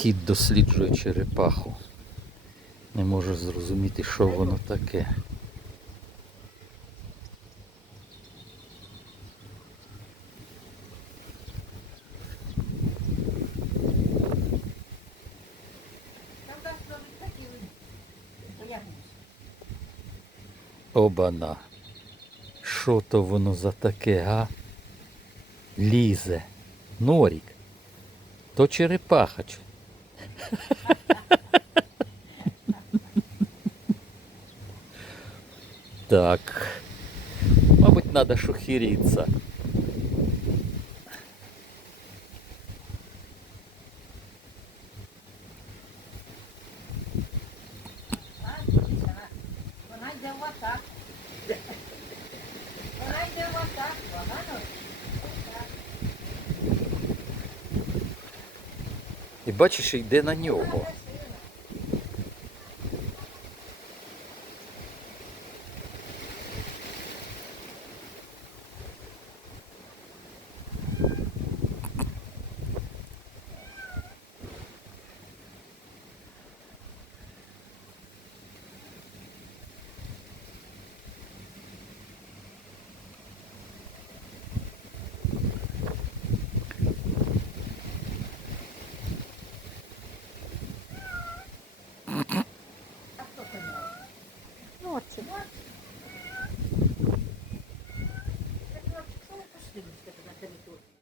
Кіт досліджує черепаху. Не може зрозуміти, що воно таке. Обана. Що то воно за таке, га? Лізе. Норік. То черепаха. Так. Мабуть, треба шухіритися. Вона йде отак. І бачиш, йде на нього. Yeah.